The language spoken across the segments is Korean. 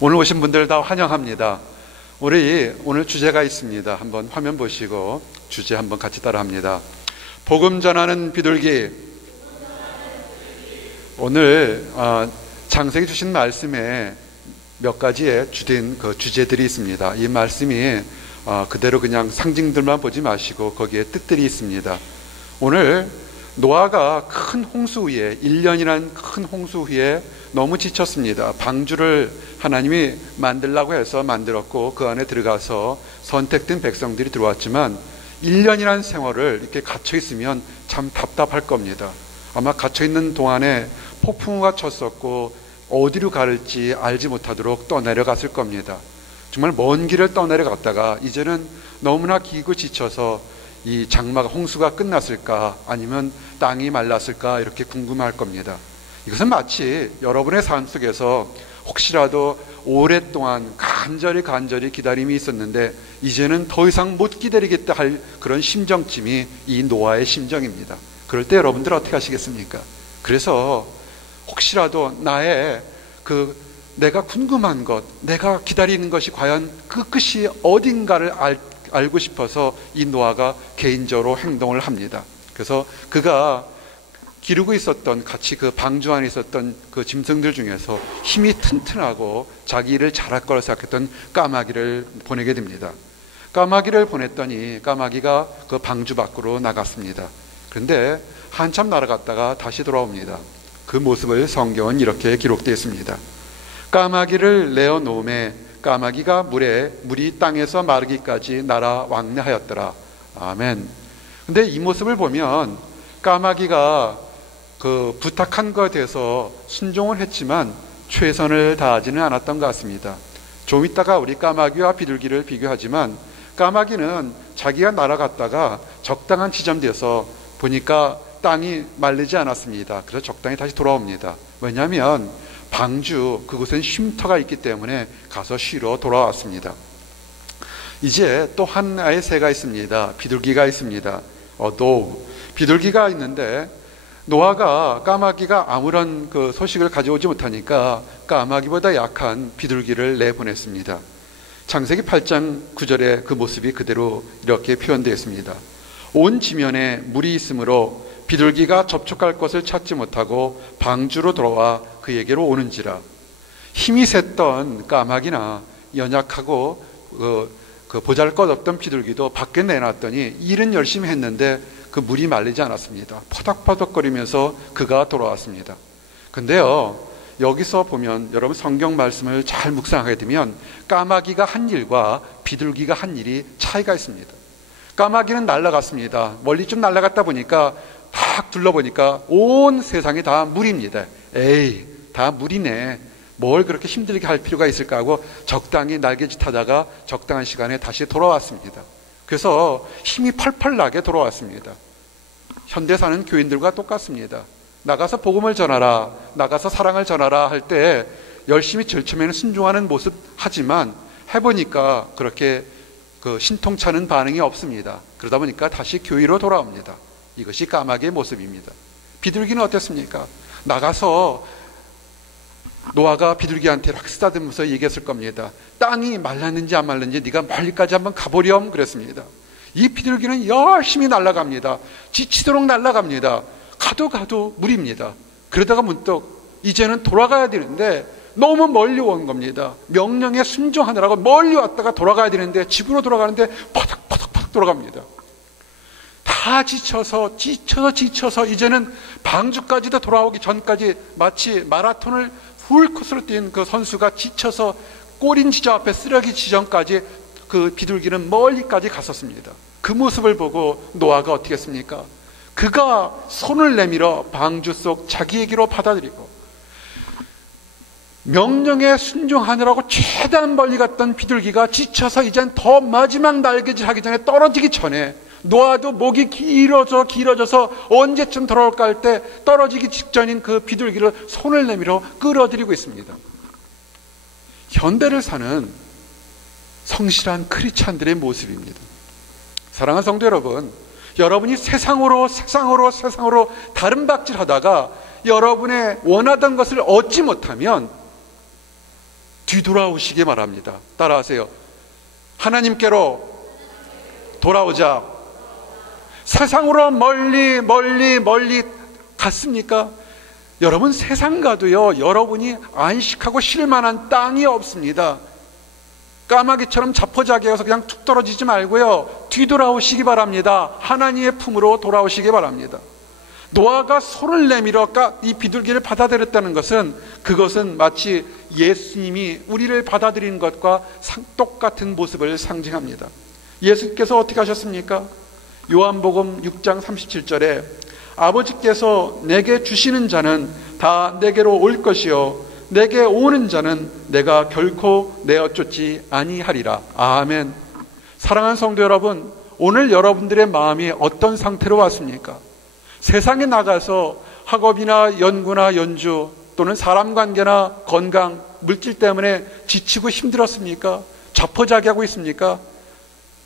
오늘 오신 분들 다 환영합니다. 우리 오늘 주제가 있습니다. 한번 화면 보시고 주제 한번 같이 따라합니다. 복음 전하는 비둘기. 오늘 장세기 주신 말씀에 몇 가지의 주된 그 주제들이 있습니다. 이 말씀이 그대로 그냥 상징들만 보지 마시고 거기에 뜻들이 있습니다. 오늘 노아가 큰 홍수 후에 1년이란 큰 홍수 후에 너무 지쳤습니다. 방주를 하나님이 만들라고 해서 만들었고 그 안에 들어가서 선택된 백성들이 들어왔지만 1년이라는 생활을 이렇게 갇혀 있으면 참 답답할 겁니다. 아마 갇혀 있는 동안에 폭풍우가 쳤었고 어디로 갈지 알지 못하도록 떠내려갔을 겁니다. 정말 먼 길을 떠내려갔다가 이제는 너무나 기고 지쳐서 이 장마가 홍수가 끝났을까 아니면 땅이 말랐을까 이렇게 궁금할 겁니다. 이것은 마치 여러분의 삶 속에서 혹시라도 오랫동안 간절히 기다림이 있었는데 이제는 더 이상 못 기다리겠다 할 그런 심정쯤이 이 노아의 심정입니다. 그럴 때 여러분들 어떻게 하시겠습니까? 그래서 혹시라도 나의 내가 궁금한 것, 내가 기다리는 것이 과연 그 끝이 어딘가를 알고 싶어서 이 노아가 개인적으로 행동을 합니다. 그래서 그가 기르고 있었던 같이 그 방주 안에 있었던 그 짐승들 중에서 힘이 튼튼하고 자기 일을 잘할 거라 생각했던 까마귀를 보내게 됩니다. 까마귀를 보냈더니 까마귀가 그 방주 밖으로 나갔습니다. 그런데 한참 날아갔다가 다시 돌아옵니다. 그 모습을 성경은 이렇게 기록되어 있습니다. 까마귀를 내어 놓음에 까마귀가 물이 땅에서 마르기까지 날아 왕래하였더라. 아멘. 근데 이 모습을 보면 까마귀가 그 부탁한 것에 대해서 순종을 했지만 최선을 다하지는 않았던 것 같습니다. 좀 이따가 우리 까마귀와 비둘기를 비교하지만 까마귀는 자기가 날아갔다가 적당한 지점에서 보니까 땅이 말리지 않았습니다. 그래서 적당히 다시 돌아옵니다. 왜냐하면 방주 그곳엔 쉼터가 있기 때문에 가서 쉬러 돌아왔습니다. 이제 또 하나의 새가 있습니다. 비둘기가 있습니다. 비둘기가 있는데 노아가 까마귀가 아무런 그 소식을 가져오지 못하니까 까마귀보다 약한 비둘기를 내보냈습니다. 창세기 8장 9절에 그 모습이 그대로 이렇게 표현되어 있습니다. 온 지면에 물이 있으므로 비둘기가 접촉할 것을 찾지 못하고 방주로 돌아와 그에게로 오는지라. 힘이 셌던 까마귀나 연약하고 그 보잘것없던 비둘기도 밖에 내놨더니 일은 열심히 했는데 그 물이 말리지 않았습니다. 퍼덕퍼덕거리면서 그가 돌아왔습니다. 근데요, 여기서 보면 여러분 성경 말씀을 잘 묵상하게 되면 까마귀가 한 일과 비둘기가 한 일이 차이가 있습니다. 까마귀는 날아갔습니다. 멀리 좀 날아갔다 보니까 딱 둘러보니까 온 세상이 다 물입니다. 에이, 다 물이네. 뭘 그렇게 힘들게 할 필요가 있을까 하고 적당히 날개짓 하다가 적당한 시간에 다시 돌아왔습니다. 그래서 힘이 펄펄 나게 돌아왔습니다. 현대 사는 교인들과 똑같습니다. 나가서 복음을 전하라, 나가서 사랑을 전하라 할 때 열심히 제일 처음에는 순종하는 모습 하지만 해보니까 그렇게 그 신통찮은 반응이 없습니다. 그러다 보니까 다시 교회로 돌아옵니다. 이것이 까마귀의 모습입니다. 비둘기는 어땠습니까? 나가서 노아가 비둘기한테 막 쓰다듬으면서 얘기했을 겁니다. 땅이 말랐는지 안 말랐는지 네가 멀리까지 한번 가보렴 그랬습니다. 이 비둘기는 열심히 날아갑니다. 지치도록 날아갑니다. 가도 물입니다. 그러다가 문득 이제는 돌아가야 되는데 너무 멀리 온 겁니다. 명령에 순종하느라고 멀리 왔다가 돌아가야 되는데 집으로 돌아가는데 퍼덕퍼덕 돌아갑니다. 다 지쳐서 이제는 방주까지도 돌아오기 전까지 마치 마라톤을 풀코스로 뛴 그 선수가 지쳐서 꼬린 지점 앞에 쓰러기 지점까지 그 비둘기는 멀리까지 갔었습니다. 그 모습을 보고 노아가 어떻게 했습니까? 그가 손을 내밀어 방주 속 자기에게로 받아들이고 명령에 순종하느라고 최대한 멀리 갔던 비둘기가 지쳐서 이젠 더 마지막 날개짓 하기 전에 떨어지기 전에 노아도 목이 길어져서 언제쯤 돌아올까 할 때 떨어지기 직전인 그 비둘기를 손을 내밀어 끌어들이고 있습니다. 현대를 사는 성실한 크리스찬들의 모습입니다. 사랑하는 성도 여러분, 여러분이 세상으로 다른 박질하다가 여러분의 원하던 것을 얻지 못하면 뒤돌아오시기 바랍니다. 따라하세요. 하나님께로 돌아오자. 세상으로 멀리 멀리 멀리 갔습니까? 여러분, 세상 가도요, 여러분이 안식하고 쉴 만한 땅이 없습니다. 까마귀처럼 자포자기해서 그냥 툭 떨어지지 말고요, 뒤돌아오시기 바랍니다. 하나님의 품으로 돌아오시기 바랍니다. 노아가 손을 내밀어 이 비둘기를 받아들였다는 것은, 그것은 마치 예수님이 우리를 받아들인 것과 똑같은 모습을 상징합니다. 예수께서 어떻게 하셨습니까? 요한복음 6장 37절에 아버지께서 내게 주시는 자는 다 내게로 올 것이요 내게 오는 자는 내가 결코 내어 쫓지 아니하리라. 아멘. 사랑하는 성도 여러분, 오늘 여러분들의 마음이 어떤 상태로 왔습니까? 세상에 나가서 학업이나 연구나 연주 또는 사람 관계나 건강, 물질 때문에 지치고 힘들었습니까? 자포자기하고 있습니까?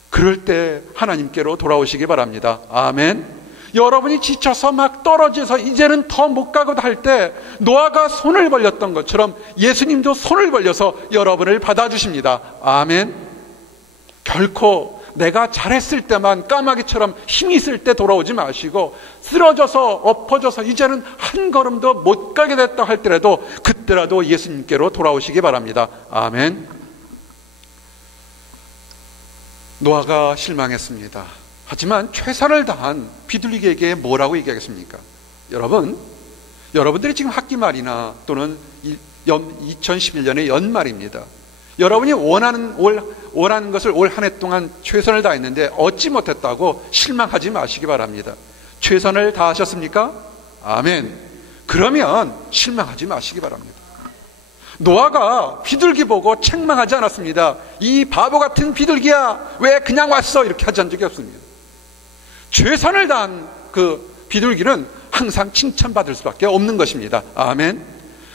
그럴 때 하나님께로 돌아오시기 바랍니다. 아멘. 여러분이 지쳐서 막 떨어져서 이제는 더 못 가고도 할 때 노아가 손을 벌렸던 것처럼 예수님도 손을 벌려서 여러분을 받아주십니다. 아멘. 결코 내가 잘했을 때만 까마귀처럼 힘이 있을 때 돌아오지 마시고, 쓰러져서 엎어져서 이제는 한 걸음도 못 가게 됐다 할 때라도 그때라도 예수님께로 돌아오시기 바랍니다. 아멘. 노아가 실망했습니다. 하지만 최선을 다한 비둘기에게 뭐라고 얘기하겠습니까? 여러분들이 지금 학기 말이나 또는 2011년의 연말입니다. 여러분이 원하는 것을 올 한 해 동안 최선을 다했는데 얻지 못했다고 실망하지 마시기 바랍니다. 최선을 다하셨습니까? 아멘. 그러면 실망하지 마시기 바랍니다. 노아가 비둘기 보고 책망하지 않았습니다. 이 바보 같은 비둘기야, 왜 그냥 왔어? 이렇게 하지 않은 적이 없습니다. 최선을 다한 그 비둘기는 항상 칭찬받을 수밖에 없는 것입니다. 아멘.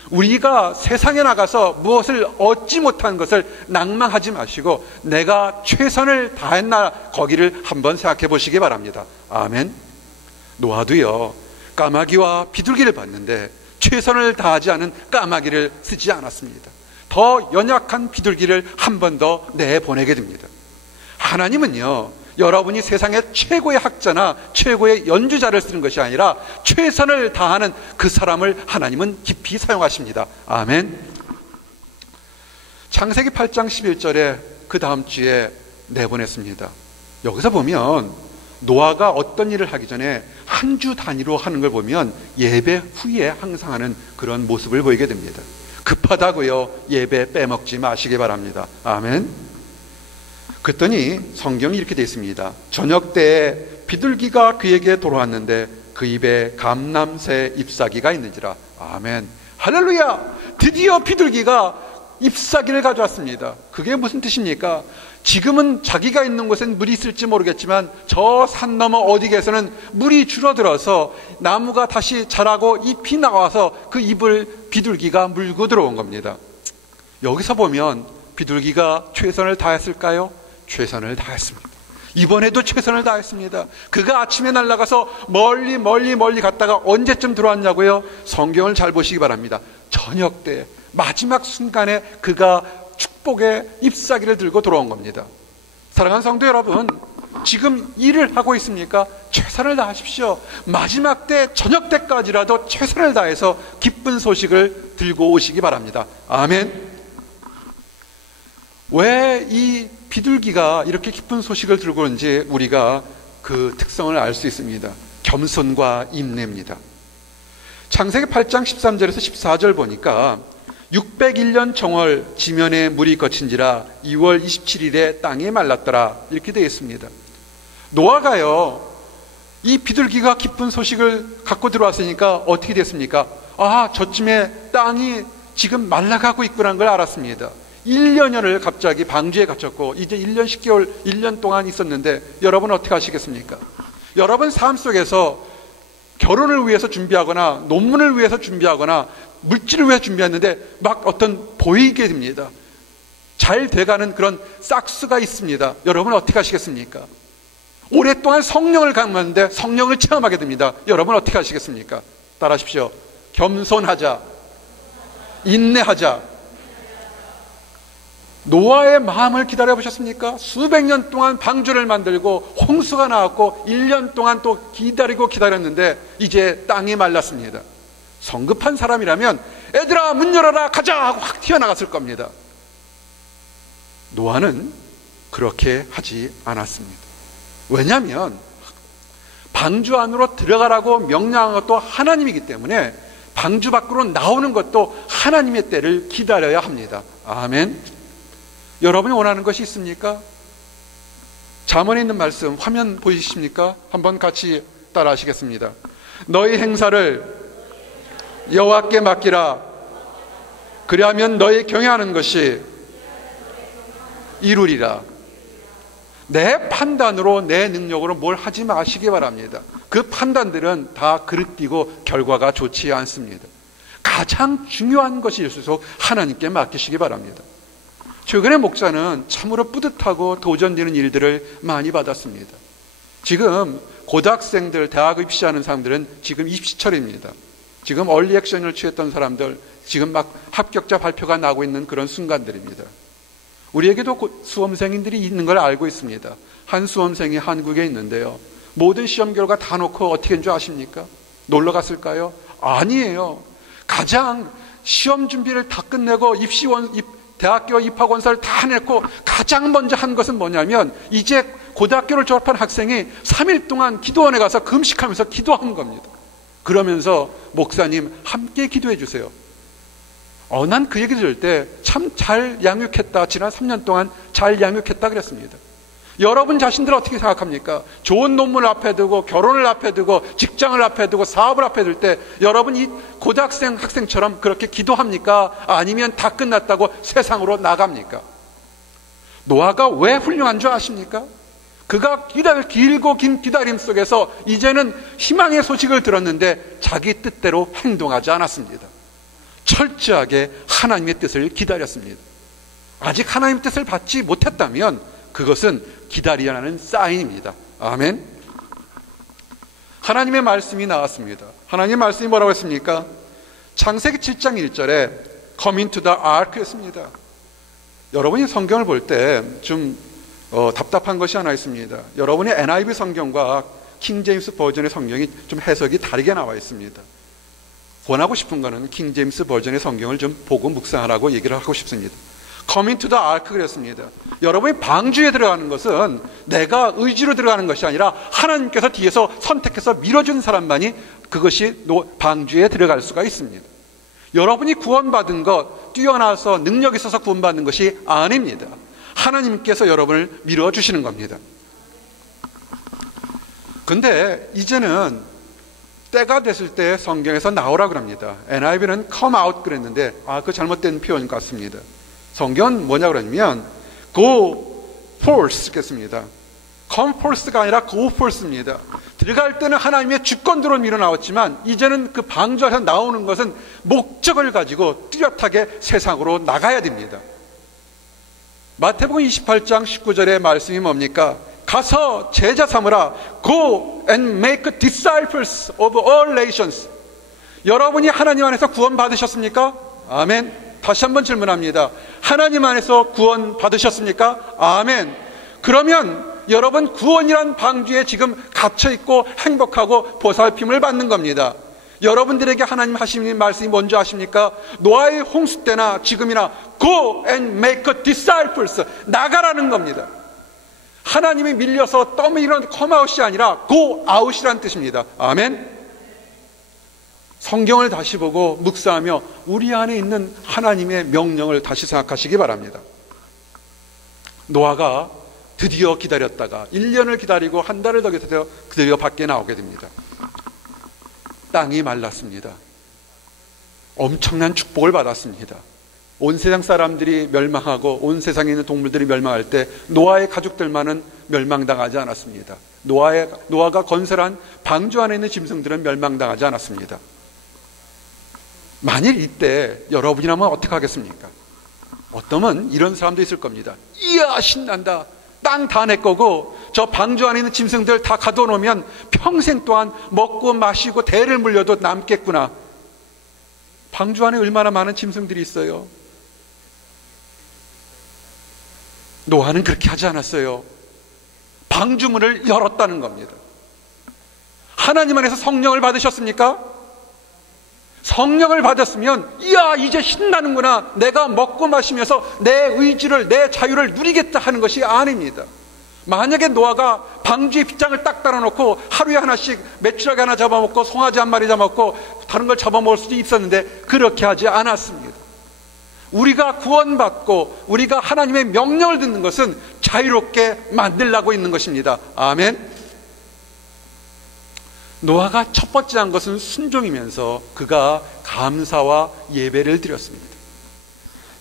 우리가 세상에 나가서 무엇을 얻지 못한 것을 낭망하지 마시고 내가 최선을 다했나, 거기를 한번 생각해 보시기 바랍니다. 아멘. 노아도요, 까마귀와 비둘기를 봤는데 최선을 다하지 않은 까마귀를 쓰지 않았습니다. 더 연약한 비둘기를 한 번 더 내보내게 됩니다. 하나님은요, 여러분이 세상의 최고의 학자나 최고의 연주자를 쓰는 것이 아니라 최선을 다하는 그 사람을 하나님은 깊이 사용하십니다. 아멘. 창세기 8장 11절에 그 다음 주에 내보냈습니다. 여기서 보면 노아가 어떤 일을 하기 전에 한 주 단위로 하는 걸 보면 예배 후에 항상 하는 그런 모습을 보이게 됩니다. 급하다고요, 예배 빼먹지 마시기 바랍니다. 아멘. 그랬더니 성경이 이렇게 되어 있습니다. 저녁 때에 비둘기가 그에게 돌아왔는데 그 입에 감람새 잎사귀가 있는지라. 아멘. 할렐루야. 드디어 비둘기가 잎사귀를 가져왔습니다. 그게 무슨 뜻입니까? 지금은 자기가 있는 곳엔 물이 있을지 모르겠지만 저 산 너머 어디에서는 물이 줄어들어서 나무가 다시 자라고 잎이 나와서 그 잎을 비둘기가 물고 들어온 겁니다. 여기서 보면 비둘기가 최선을 다했을까요? 최선을 다했습니다. 이번에도 최선을 다했습니다. 그가 아침에 날아가서 멀리 갔다가 언제쯤 들어왔냐고요? 성경을 잘 보시기 바랍니다. 저녁 때 마지막 순간에 그가 축복의 잎사귀를 들고 돌아온 겁니다. 사랑하는 성도 여러분, 지금 일을 하고 있습니까? 최선을 다하십시오. 마지막 때 저녁 때까지라도 최선을 다해서 기쁜 소식을 들고 오시기 바랍니다. 아멘. 왜 이 비둘기가 이렇게 기쁜 소식을 들고 오는지 우리가 그 특성을 알 수 있습니다. 겸손과 인내입니다. 창세기 8장 13절에서 14절 보니까 601년 정월 지면에 물이 거친지라 2월 27일에 땅이 말랐더라, 이렇게 되어 있습니다. 노아가요, 이 비둘기가 기쁜 소식을 갖고 들어왔으니까 어떻게 됐습니까? 아, 저쯤에 땅이 지금 말라가고 있구나는 걸 알았습니다. 1년여를 갑자기 방주에 갇혔고 이제 1년 10개월 1년 동안 있었는데 여러분 어떻게 하시겠습니까? 여러분 삶 속에서 결혼을 위해서 준비하거나 논문을 위해서 준비하거나 물질을 위해서 준비했는데 막 어떤 보이게 됩니다. 잘 돼가는 그런 싹수가 있습니다. 여러분 어떻게 하시겠습니까? 오랫동안 성령을 강구하는데 성령을 체험하게 됩니다. 여러분 어떻게 하시겠습니까? 따라하십시오. 겸손하자, 인내하자, 노아의 마음을 기다려 보셨습니까? 수백 년 동안 방주를 만들고 홍수가 나왔고 1년 동안 또 기다렸는데 이제 땅이 말랐습니다. 성급한 사람이라면 애들아 문 열어라 가자 하고 확 튀어나갔을 겁니다. 노아는 그렇게 하지 않았습니다. 왜냐하면 방주 안으로 들어가라고 명령한 것도 하나님이기 때문에 방주 밖으로 나오는 것도 하나님의 때를 기다려야 합니다. 아멘. 여러분이 원하는 것이 있습니까? 잠언에 있는 말씀 화면 보이십니까? 한번 같이 따라 하시겠습니다. 너희 행사를 여호와께 맡기라. 그리하면 너희 경외하는 것이 이루리라. 내 판단으로 내 능력으로 뭘 하지 마시기 바랍니다. 그 판단들은 다 그릇되고 결과가 좋지 않습니다. 가장 중요한 것이 있을수록 하나님께 맡기시기 바랍니다. 최근에 목사는 참으로 뿌듯하고 도전되는 일들을 많이 받았습니다. 지금 고등학생들, 대학 입시하는 사람들은 지금 입시철입니다. 지금 얼리 액션을 취했던 사람들 지금 막 합격자 발표가 나고 있는 그런 순간들입니다. 우리에게도 수험생들이 있는 걸 알고 있습니다. 한 수험생이 한국에 있는데요, 모든 시험 결과 다 놓고 어떻게 된 줄 아십니까? 놀러 갔을까요? 아니에요. 가장 시험 준비를 다 끝내고 대학교 입학원서를 다 내고 가장 먼저 한 것은 뭐냐면 이제 고등학교를 졸업한 학생이 3일 동안 기도원에 가서 금식하면서 기도한 겁니다. 그러면서 목사님 함께 기도해 주세요. 난 그 얘기 들을 때 참 잘 양육했다. 지난 3년 동안 잘 양육했다 그랬습니다. 여러분 자신들 어떻게 생각합니까? 좋은 논문을 앞에 두고 결혼을 앞에 두고 직장을 앞에 두고 사업을 앞에 둘 때 여러분 이 고등학생 학생처럼 그렇게 기도합니까? 아니면 다 끝났다고 세상으로 나갑니까? 노아가 왜 훌륭한 줄 아십니까? 그가 길고 긴 기다림 속에서 이제는 희망의 소식을 들었는데 자기 뜻대로 행동하지 않았습니다. 철저하게 하나님의 뜻을 기다렸습니다. 아직 하나님의 뜻을 받지 못했다면 그것은 기다리라는 사인입니다. 아멘. 하나님의 말씀이 나왔습니다. 하나님의 말씀이 뭐라고 했습니까? 창세기 7장 1절에 Come into the ark 였습니다. 여러분이 성경을 볼 때 좀 답답한 것이 하나 있습니다. 여러분의 NIV 성경과 킹 제임스 버전의 성경이 좀 해석이 다르게 나와 있습니다. 권하고 싶은 거는 킹 제임스 버전의 성경을 좀 보고 묵상하라고 얘기를 하고 싶습니다. Come into the ark 그랬습니다. 여러분이 방주에 들어가는 것은 내가 의지로 들어가는 것이 아니라 하나님께서 뒤에서 선택해서 밀어준 사람만이 그것이 방주에 들어갈 수가 있습니다. 여러분이 구원받은 것, 뛰어나서 능력이 있어서 구원받는 것이 아닙니다. 하나님께서 여러분을 밀어주시는 겁니다. 근데 이제는 때가 됐을 때 성경에서 나오라 그럽니다. NIV는 come out 그랬는데 그 잘못된 표현 같습니다. 성경은 뭐냐 그러냐면 go forth 겠습니다. come forth가 아니라 go forth입니다. 들어갈 때는 하나님의 주권대로 밀어 나왔지만 이제는 그 방주에서 나오는 것은 목적을 가지고 뚜렷하게 세상으로 나가야 됩니다. 마태복음 28장 19절의 말씀이 뭡니까? 가서 제자 삼으라. Go and make disciples of all nations. 여러분이 하나님 안에서 구원 받으셨습니까? 아멘. 다시 한번 질문합니다. 하나님 안에서 구원 받으셨습니까? 아멘. 그러면 여러분 구원이란 방주에 지금 갇혀있고 행복하고 보살핌을 받는 겁니다. 여러분들에게 하나님 하시는 말씀이 뭔지 아십니까? 노아의 홍수 때나 지금이나 Go and make disciples. 나가라는 겁니다. 하나님이 밀려서 떠밀어는 컴아웃이 아니라 go out이라는 뜻입니다. 아멘. 성경을 다시 보고 묵상하며 우리 안에 있는 하나님의 명령을 다시 생각하시기 바랍니다. 노아가 드디어 기다렸다가 1년을 기다리고 한 달을 더 기다려 드디어 밖에 나오게 됩니다. 땅이 말랐습니다. 엄청난 축복을 받았습니다. 온 세상 사람들이 멸망하고 온 세상에 있는 동물들이 멸망할 때 노아의 가족들만은 멸망당하지 않았습니다. 노아가 건설한 방주 안에 있는 짐승들은 멸망당하지 않았습니다. 만일 이때 여러분이라면 어떻게 하겠습니까? 어떠면 이런 사람도 있을 겁니다. 이야 신난다. 땅 다 내 거고 저 방주 안에 있는 짐승들 다 가둬놓으면 평생 동안 먹고 마시고 대를 물려도 남겠구나. 방주 안에 얼마나 많은 짐승들이 있어요. 노아는 그렇게 하지 않았어요. 방주문을 열었다는 겁니다. 하나님 안에서 성령을 받으셨습니까? 성령을 받았으면 이야 이제 신나는구나, 내가 먹고 마시면서 내 의지를, 내 자유를 누리겠다 하는 것이 아닙니다. 만약에 노아가 방주에 빗장을 딱 달아놓고 하루에 하나씩 메추라기 하나 잡아먹고 송아지 한 마리 잡아먹고 다른 걸 잡아먹을 수도 있었는데 그렇게 하지 않았습니다. 우리가 구원받고 우리가 하나님의 명령을 듣는 것은 자유롭게 만들라고 있는 것입니다. 아멘. 노아가 첫 번째 한 것은 순종이면서 그가 감사와 예배를 드렸습니다.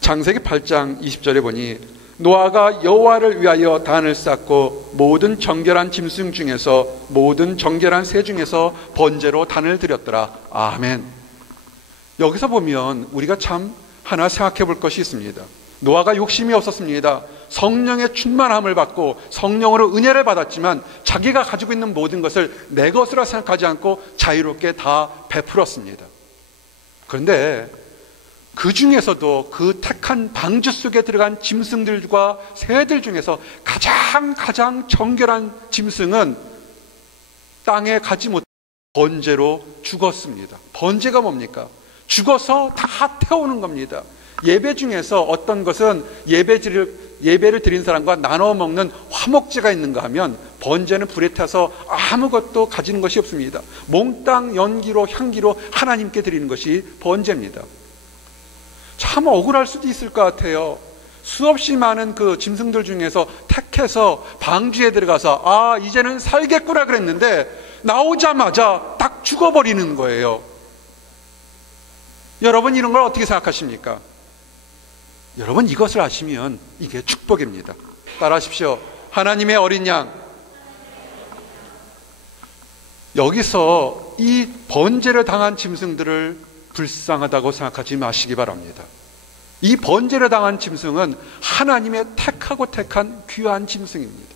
창세기 8장 20절에 보니 노아가 여호와를 위하여 단을 쌓고 모든 정결한 짐승 중에서, 모든 정결한 새 중에서 번제로 단을 드렸더라. 아멘. 여기서 보면 우리가 참 하나 생각해 볼 것이 있습니다. 노아가 욕심이 없었습니다. 성령의 충만함을 받고 성령으로 은혜를 받았지만 자기가 가지고 있는 모든 것을 내 것으로 생각하지 않고 자유롭게 다 베풀었습니다. 그런데 그 중에서도 그 택한 방주 속에 들어간 짐승들과 새들 중에서 가장 정결한 짐승은 땅에 가지 못한 번제로 죽었습니다. 번제가 뭡니까? 죽어서 다 태우는 겁니다. 예배 중에서 어떤 것은 예배를 드린 사람과 나눠 먹는 화목제가 있는가 하면 번제는 불에 타서 아무것도 가지는 것이 없습니다. 몽땅 연기로 향기로 하나님께 드리는 것이 번제입니다. 참 억울할 수도 있을 것 같아요. 수없이 많은 그 짐승들 중에서 택해서 방주에 들어가서 이제는 살겠구나 그랬는데 나오자마자 딱 죽어버리는 거예요. 여러분 이런 걸 어떻게 생각하십니까? 여러분 이것을 아시면 이게 축복입니다. 따라하십시오. 하나님의 어린 양. 여기서 이 번제를 당한 짐승들을 불쌍하다고 생각하지 마시기 바랍니다. 이 번제를 당한 짐승은 하나님의 택한 귀한 짐승입니다.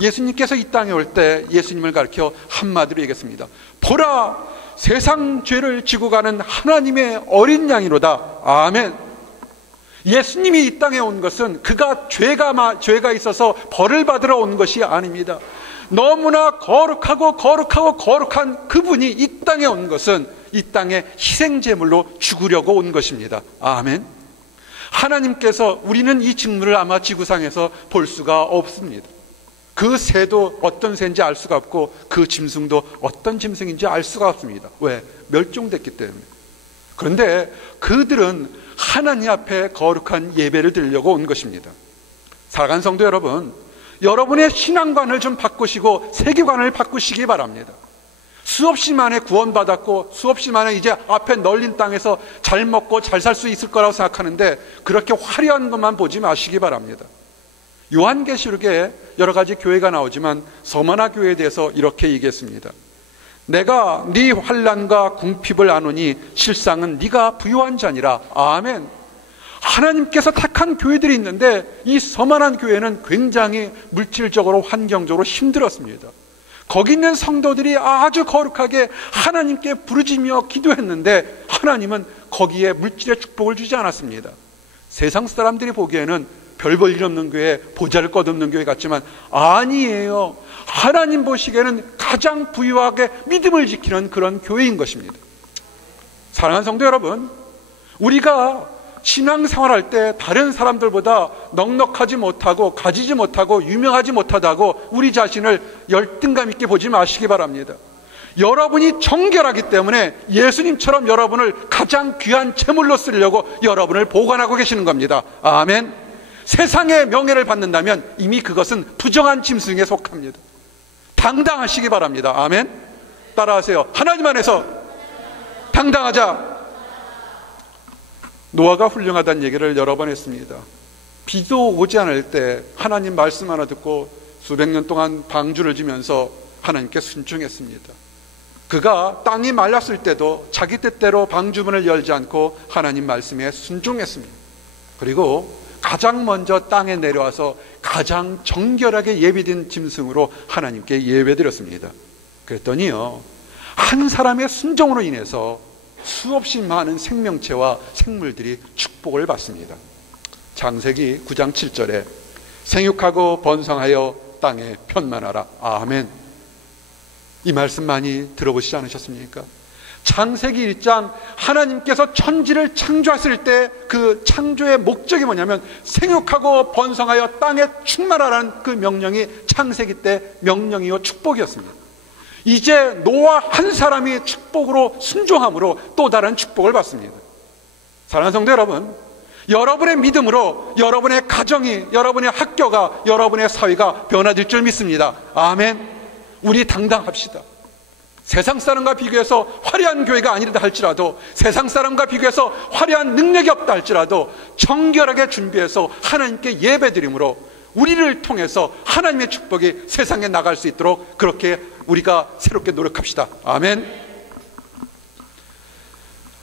예수님께서 이 땅에 올 때 예수님을 가리켜 한마디로 얘기했습니다. 보라, 세상 죄를 지고 가는 하나님의 어린 양이로다. 아멘. 예수님이 이 땅에 온 것은 그가 죄가 있어서 벌을 받으러 온 것이 아닙니다. 너무나 거룩한 그분이 이 땅에 온 것은 이 땅에 희생제물로 죽으려고 온 것입니다. 아멘. 하나님께서, 우리는 이 직무를 아마 지구상에서 볼 수가 없습니다. 그 새도 어떤 새인지 알 수가 없고 그 짐승도 어떤 짐승인지 알 수가 없습니다. 왜? 멸종됐기 때문에. 그런데 그들은 하나님 앞에 거룩한 예배를 드리려고 온 것입니다. 사랑하는 성도 여러분, 여러분의 신앙관을 좀 바꾸시고 세계관을 바꾸시기 바랍니다. 수없이 만에 구원받았고 수없이 만에 이제 앞에 널린 땅에서 잘 먹고 잘 살 수 있을 거라고 생각하는데 그렇게 화려한 것만 보지 마시기 바랍니다. 요한계시록에 여러 가지 교회가 나오지만 서머나 교회에 대해서 이렇게 얘기했습니다. 내가 네 환난과 궁핍을 아노니 실상은 네가 부유한 자니라. 아멘. 하나님께서 택한 교회들이 있는데 이 서만한 교회는 굉장히 물질적으로 환경적으로 힘들었습니다. 거기 있는 성도들이 아주 거룩하게 하나님께 부르짖며 기도했는데 하나님은 거기에 물질의 축복을 주지 않았습니다. 세상 사람들이 보기에는 별 볼 일 없는 교회, 보잘 것 없는 교회 같지만 아니에요. 하나님 보시기에는 가장 부유하게 믿음을 지키는 그런 교회인 것입니다. 사랑하는 성도 여러분, 우리가 신앙생활할 때 다른 사람들보다 넉넉하지 못하고 가지지 못하고 유명하지 못하다고 우리 자신을 열등감 있게 보지 마시기 바랍니다. 여러분이 정결하기 때문에 예수님처럼 여러분을 가장 귀한 제물로 쓰려고 여러분을 보관하고 계시는 겁니다. 아멘. 세상의 명예를 받는다면 이미 그것은 부정한 짐승에 속합니다. 당당하시기 바랍니다. 아멘. 따라하세요. 하나님 안에서 당당하자. 노아가 훌륭하다는 얘기를 여러 번 했습니다. 비도 오지 않을 때 하나님 말씀 하나 듣고 수백 년 동안 방주를 지면서 하나님께 순종했습니다. 그가 땅이 말랐을 때도 자기 뜻대로 방주문을 열지 않고 하나님 말씀에 순종했습니다. 그리고 가장 먼저 땅에 내려와서 가장 정결하게 예비된 짐승으로 하나님께 예배드렸습니다. 그랬더니요, 한 사람의 순종으로 인해서 수없이 많은 생명체와 생물들이 축복을 받습니다. 창세기 9장 7절에 생육하고 번성하여 땅에 편만하라. 아멘. 이 말씀 많이 들어보시지 않으셨습니까? 창세기 1장 하나님께서 천지를 창조하실 때 그 창조의 목적이 뭐냐면 생육하고 번성하여 땅에 충만하라는 그 명령이 창세기 때 명령이요 축복이었습니다. 이제 노아 한 사람이 축복으로 순종함으로 또 다른 축복을 받습니다. 사랑하는 성도 여러분, 여러분의 믿음으로 여러분의 가정이, 여러분의 학교가, 여러분의 사회가 변화될 줄 믿습니다. 아멘. 우리 당당합시다. 세상 사람과 비교해서 화려한 교회가 아니라 할지라도, 세상 사람과 비교해서 화려한 능력이 없다 할지라도 정결하게 준비해서 하나님께 예배드림으로 우리를 통해서 하나님의 축복이 세상에 나갈 수 있도록 그렇게 우리가 새롭게 노력합시다. 아멘.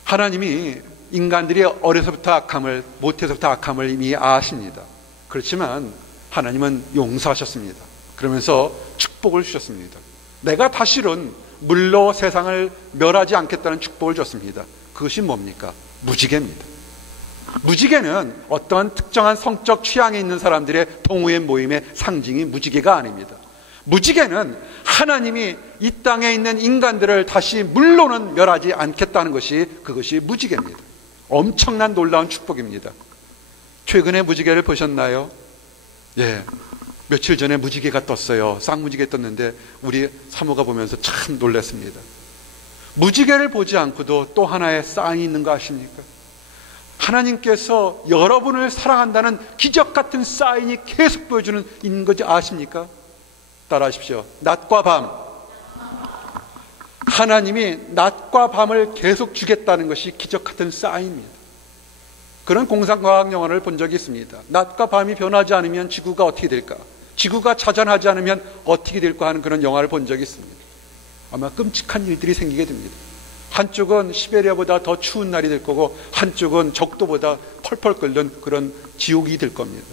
하나님이 인간들이 어려서부터 악함을, 못해서부터 악함을 이미 아십니다. 그렇지만 하나님은 용서하셨습니다. 그러면서 축복을 주셨습니다. 내가 다시는 물로 세상을 멸하지 않겠다는 축복을 줬습니다. 그것이 뭡니까? 무지개입니다. 무지개는 어떤 특정한 성적 취향에 있는 사람들의 동호회 모임의 상징이 무지개가 아닙니다. 무지개는 하나님이 이 땅에 있는 인간들을 다시 물로는 멸하지 않겠다는 것이, 그것이 무지개입니다. 엄청난 놀라운 축복입니다. 최근에 무지개를 보셨나요? 예, 며칠 전에 무지개가 떴어요. 쌍무지개 떴는데 우리 사모가 보면서 참 놀랐습니다. 무지개를 보지 않고도 또 하나의 사인이 있는 거 아십니까? 하나님께서 여러분을 사랑한다는 기적 같은 사인이 계속 보여주는 있는 거지 아십니까? 따라하십시오. 낮과 밤. 하나님이 낮과 밤을 계속 주겠다는 것이 기적 같은 사인입니다. 그런 공상과학 영화를 본 적이 있습니다. 낮과 밤이 변하지 않으면 지구가 어떻게 될까? 지구가 자전하지 않으면 어떻게 될까 하는 그런 영화를 본 적이 있습니다. 아마 끔찍한 일들이 생기게 됩니다. 한쪽은 시베리아보다 더 추운 날이 될 거고, 한쪽은 적도보다 펄펄 끓는 그런 지옥이 될 겁니다.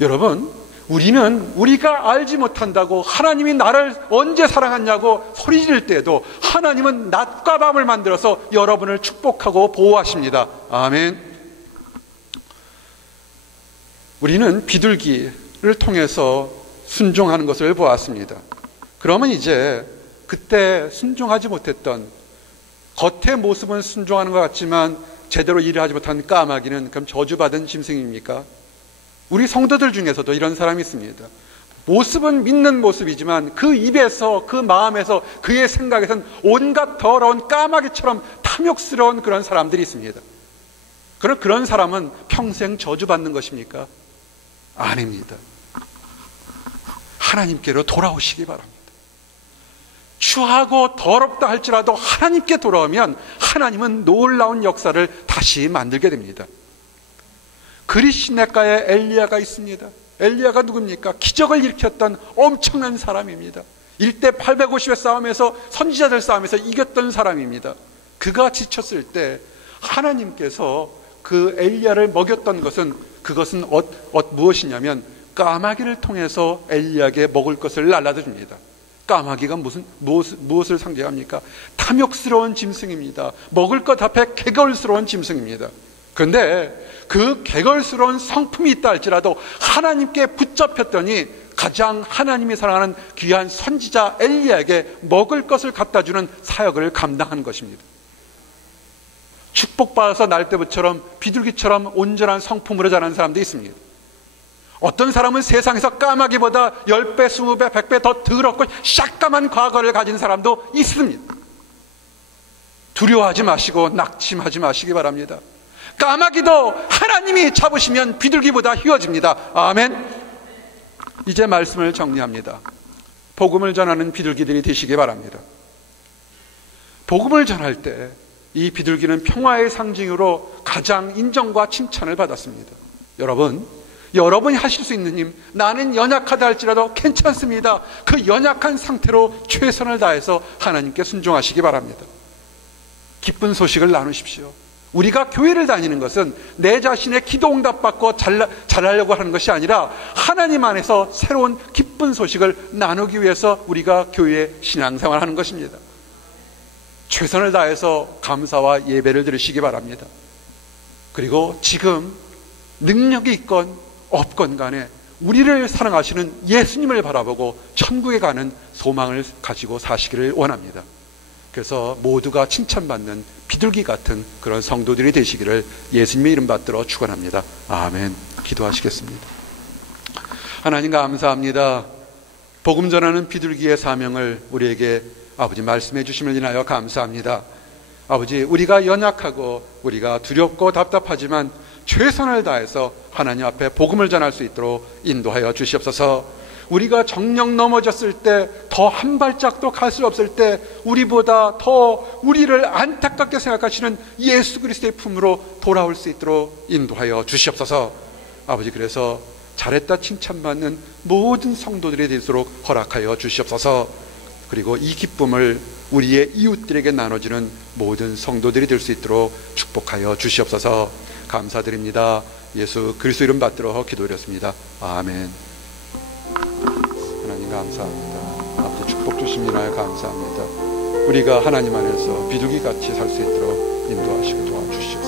여러분, 우리는 우리가 알지 못한다고 하나님이 나를 언제 사랑했냐고 소리 지를 때에도 하나님은 낮과 밤을 만들어서 여러분을 축복하고 보호하십니다. 아멘. 우리는 비둘기를 통해서 순종하는 것을 보았습니다. 그러면 이제 그때 순종하지 못했던, 겉의 모습은 순종하는 것 같지만 제대로 일을 하지 못한 까마귀는 그럼 저주받은 짐승입니까? 우리 성도들 중에서도 이런 사람이 있습니다. 모습은 믿는 모습이지만 그 입에서, 그 마음에서, 그의 생각에서는 온갖 더러운 까마귀처럼 탐욕스러운 그런 사람들이 있습니다. 그런 사람은 평생 저주받는 것입니까? 아닙니다. 하나님께로 돌아오시기 바랍니다. 추하고 더럽다 할지라도 하나님께 돌아오면 하나님은 놀라운 역사를 다시 만들게 됩니다. 그리시네가에 엘리야가 있습니다. 엘리야가 누굽니까? 기적을 일으켰던 엄청난 사람입니다. 1대 850의 싸움에서, 선지자들 싸움에서 이겼던 사람입니다. 그가 지쳤을 때 하나님께서 그 엘리야를 먹였던 것은, 그것은 무엇이냐면 까마귀를 통해서 엘리야에게 먹을 것을 날라다 줍니다. 까마귀가 무엇을 상징합니까? 탐욕스러운 짐승입니다. 먹을 것 앞에 개걸스러운 짐승입니다. 그런데 그 개걸스러운 성품이 있다 할지라도 하나님께 붙잡혔더니 가장 하나님이 사랑하는 귀한 선지자 엘리야에게 먹을 것을 갖다 주는 사역을 감당한 것입니다. 축복받아서 날때부처럼 비둘기처럼 온전한 성품으로 자라는 사람도 있습니다. 어떤 사람은 세상에서 까마귀보다 10배, 20배, 100배 더 더럽고 샥깜한 과거를 가진 사람도 있습니다. 두려워하지 마시고 낙심하지 마시기 바랍니다. 까마귀도 하나님이 잡으시면 비둘기보다 휘어집니다. 아멘. 이제 말씀을 정리합니다. 복음을 전하는 비둘기들이 되시기 바랍니다. 복음을 전할 때 이 비둘기는 평화의 상징으로 가장 인정과 칭찬을 받았습니다. 여러분이 하실 수 있는 일, 나는 연약하다 할지라도 괜찮습니다. 그 연약한 상태로 최선을 다해서 하나님께 순종하시기 바랍니다. 기쁜 소식을 나누십시오. 우리가 교회를 다니는 것은 내 자신의 기도 응답받고 잘하려고 하는 것이 아니라 하나님 안에서 새로운 기쁜 소식을 나누기 위해서 우리가 교회에 신앙생활을 하는 것입니다. 최선을 다해서 감사와 예배를 드리시기 바랍니다. 그리고 지금 능력이 있건 없건 간에 우리를 사랑하시는 예수님을 바라보고 천국에 가는 소망을 가지고 사시기를 원합니다. 그래서 모두가 칭찬받는 비둘기 같은 그런 성도들이 되시기를 예수님의 이름 받들어 축원합니다. 아멘. 기도하시겠습니다. 하나님 감사합니다. 복음 전하는 비둘기의 사명을 우리에게 아버지 말씀해 주심을 인하여 감사합니다. 아버지, 우리가 연약하고 우리가 두렵고 답답하지만 최선을 다해서 하나님 앞에 복음을 전할 수 있도록 인도하여 주시옵소서. 우리가 정령 넘어졌을 때, 더 한 발짝도 갈 수 없을 때 우리보다 더 우리를 안타깝게 생각하시는 예수 그리스도의 품으로 돌아올 수 있도록 인도하여 주시옵소서. 아버지, 그래서 잘했다 칭찬받는 모든 성도들이 되도록 허락하여 주시옵소서. 그리고 이 기쁨을 우리의 이웃들에게 나눠주는 모든 성도들이 될 수 있도록 축복하여 주시옵소서. 감사드립니다. 예수 그리스도 이름 받들어 기도드렸습니다. 아멘. 하나님 감사합니다. 아버지 축복 주심이나요 감사합니다. 우리가 하나님 안에서 비둘기같이 살 수 있도록 인도하시고 도와주시옵소서.